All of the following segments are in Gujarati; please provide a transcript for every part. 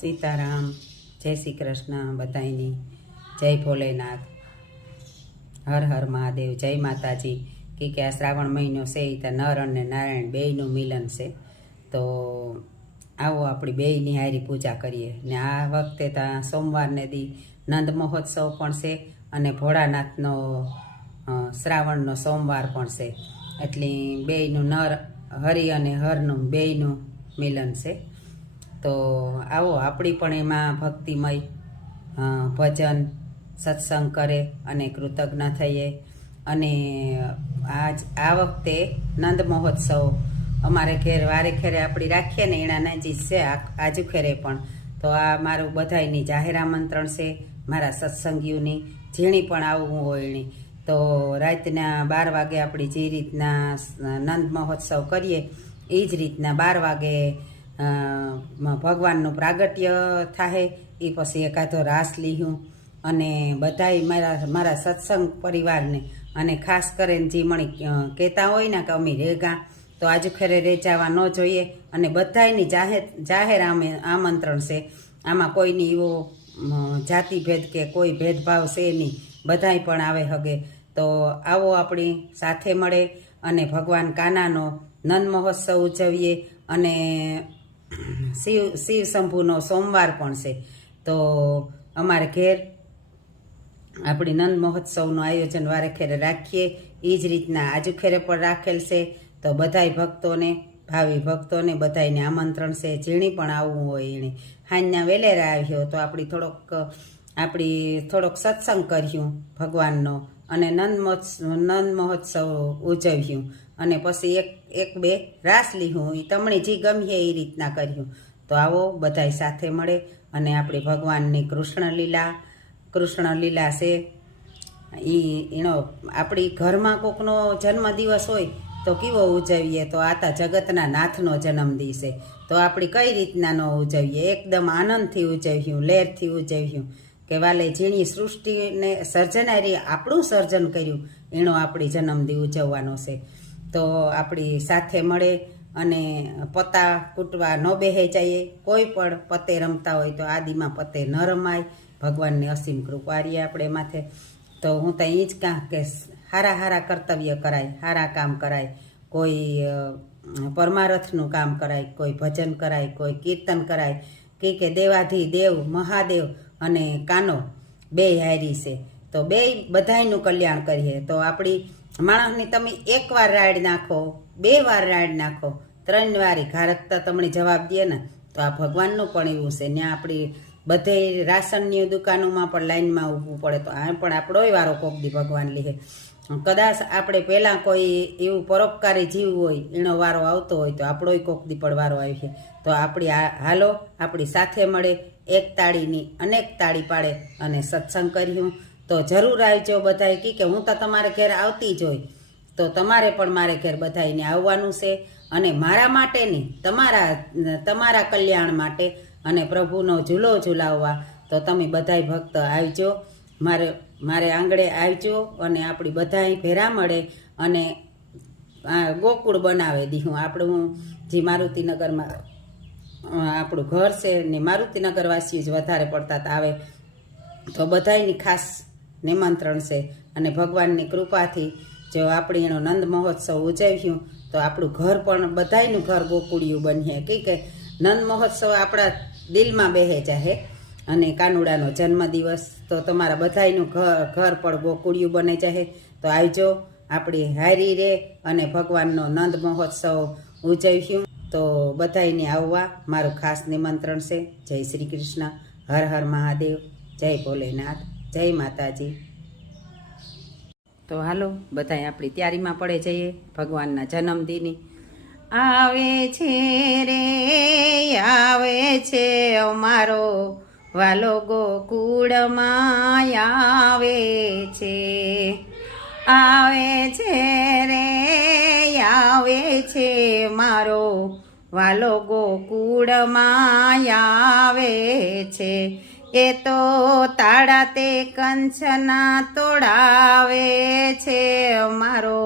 સીતારામ, જય શ્રી કૃષ્ણ બધાયની, જય ભોલેનાથ, હર હર મહાદેવ, જય માતાજી. કે આ શ્રાવણ મહિનો છે એ ત્યાં નર અને નારાયણ બેયનું મિલન છે. તો આવો આપણી બેયની હારી પૂજા કરીએ. ને આ વખતે ત્યાં સોમવારને દી નંદ મહોત્સવ પણ છે અને ભોળાનાથનો શ્રાવણનો સોમવાર પણ છે. એટલે બેયનું નર હરિ અને હરનું બેયનું મિલન છે. તો આવો આપણી પણ એમાં ભક્તિમય ભજન સત્સંગ કરે અને કૃતજ્ઞ થઈએ. અને આ વખતે નંદ મહોત્સવ અમારે ઘેર વારે ખેરે આપણી રાખીએ ને એના નજીક છે આજુ ખેરે પણ. તો આ મારું બધાયની જાહેર આમંત્રણ છે, મારા સત્સંગીઓની, જેણી પણ આવવું હોય એની. તો રાતના 12 વાગે આપણી જે રીતના નંદ મહોત્સવ કરીએ એ જ રીતના 12 વાગે ભગવાનનું પ્રાગટ્ય થાય. એ પછી એકાદો રાસ લીધું અને બધાય મારા સત્સંગ પરિવારને અને ખાસ કરીને જે મણી કહેતા હોય ને કે અમે રેગા તો આજુ ખેરે રેચાવા ન જોઈએ. અને બધાયની જાહેર આમંત્રણ છે. આમાં કોઈની એવો જાતિભેદ કે કોઈ ભેદભાવ છે નહીં, બધાય પણ આવે હગે. તો આવો આપણી સાથે મળે અને ભગવાન કાનાનો નંદ મહોત્સવ ઉજવીએ. અને શિવ શંભુનો સોમવાર પણ છે. તો અમારે ઘેર આપણી નંદ મહોત્સવનું આયોજન વારે ખેરે રાખીએ એ જ રીતના આજુ ખેરે પણ રાખેલ છે. તો બધાય ભક્તોને, ભાવિ ભક્તોને બધાયને આમંત્રણ છે. જેણી પણ આવવું હોય એણે હાંજના વેલેરા આવ્યો તો આપણી થોડોક સત્સંગ કર્યું ભગવાનનો અને નંદ મહોત્સવ ઉજવ્યું. અને પછી એક બે રાસ લીધું, એ તમને જે ગમે એ રીતના કર્યું. તો આવો બધાય સાથે મળે અને આપણી ભગવાનની કૃષ્ણ લીલા છે એનો આપણી ઘરમાં કોકનો જન્મદિવસ હોય તો કેવો ઉજવીએ. તો આતા જગતના નાથનો જન્મદિવસ છે તો આપણી કઈ રીતના ન ઉજવીએ, એકદમ આનંદથી ઉજવ્યું, લહેરથી ઉજવ્યું. કે વાલે જેની સૃષ્ટિને સર્જનારી આપણું સર્જન કર્યું એનો આપણી જન્મદિવસ ઉજવવાનો છે. તો આપણી સાથે મળે અને પત્તા કૂટવા ન બેહે જઈએ. કોઈ પણ પતે રમતા હોય તો આદિમાં પતે ન રમાય. ભગવાનની અસીમ કૃપા રહીએ આપણે માથે. તો હું તો એ જ કહું કે હારા કર્તવ્ય કરાય, હારા કામ કરાય. કોઈ પરમારથનું કામ કરાય, કોઈ ભજન કરાય, કોઈ કીર્તન કરાય. કે દેવાધી દેવ મહાદેવ અને કાનો બે હારી છે તો બે બધાયનું કલ્યાણ કરીએ. તો આપણી માણસની તમે 1 વાર રાડ નાખો, 2 વાર રાડ નાખો, 3 વારી ઘારક તો તમને જવાબ દે ને. તો આ ભગવાનનું પણ એવું છે. ત્યાં આપણી બધે રાશનની દુકાનોમાં પણ લાઈનમાં ઊભું પડે તો આ પણ આપણોય વારો કોક દી ભગવાન લે. કદાચ આપણે પહેલાં કોઈ એવું પરોપકારી જીવ હોય એનો વારો આવતો હોય તો આપણોય કોક દી પણ વારો આવી છે. તો આપણી હાલો આપણી સાથે મળે, એક તાળીની અનેક તાળી પાડે અને સત્સંગ કર્યું. તો જરૂર આવજો બધાય. કે હું તો તમારે ઘેર આવતી જ હોય તો તમારે પણ મારે ઘેર બધાયને આવવાનું છે. અને મારા માટે નહીં, તમારા કલ્યાણ માટે અને પ્રભુનો ઝૂલો ઝૂલાવવા. તો તમે બધાય ભક્ત આવજો, મારે આંગળે આવજો અને આપણી બધાય ભેરા મળે અને ગોકુળ બનાવે દીધું. આપણું જે મારુતિનગરમાં આપણું ઘર છે ને મારુતિનગર વાસીઓ જ વધારે પડતા આવે. તો બધાયની ખાસ નિમંત્રણ છે. અને ભગવાનની કૃપાથી જો આપણે એનો નંદ મહોત્સવ ઉજવ્યું તો આપણું ઘર પણ બધાયનું ઘર ગોકુળિયું બનીએ. કે નંદ મહોત્સવ આપણા દિલમાં બેહે જાહે. અને કાનુડાનો જન્મદિવસ તો તમારા બધાયનું ઘર પણ ગોકુળિયું બને જાહે. તો આવજો આપણી હારી રે અને ભગવાનનો નંદ મહોત્સવ ઉજવ્યું. તો બધાયને આવવા મારું ખાસ નિમંત્રણ છે. જય શ્રી કૃષ્ણ, હર હર મહાદેવ, જય ભોલેનાથ, જય માતાજી. તો હાલો બધાય આપણી તૈયારીમાં પડે જઈએ ભગવાનના જન્મદિની. આવે છે રે આવે છે અમારો વાલો ગોકુળમાં આવે છે. આવે છે રે આવે છે મારો વાલો ગોકુળમાં આવે છે. એ તો તાળા તે કંચના તોડાવે છે અમારો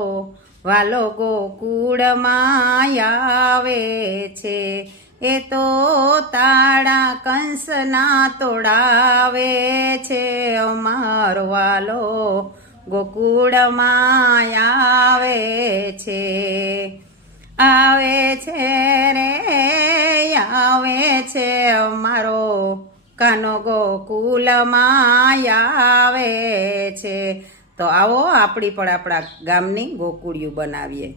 વાલો ગોકુળમાં આવે છે. એ તો તાળા કંસના તોડાવે છે અમારો વાલો ગોકુળમાં આવે છે રે આવે છે અમારો કાનો ગોકુળમાં આવે છે. તો આવો આપણી પણ આપણા ગામની ગોકુળિયું બનાવીએ.